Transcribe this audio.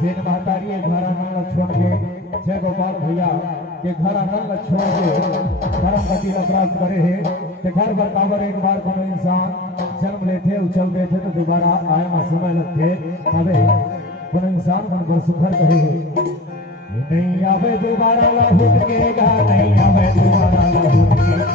जेन महतारी घर आनंद छोड़ के जय गोपाल भैया के घर आनंद छोड़ के धर्म गति प्राप्त करे है कि घर पर काबर एक बार कोनो इंसान जन्म लेते उछल देते तो दोबारा आए में समय लगते तबे कोनो इंसान मन पर सुखर करे है नहीं आवे दोबारा लहुट के गा नहीं आवे दोबारा लहुट के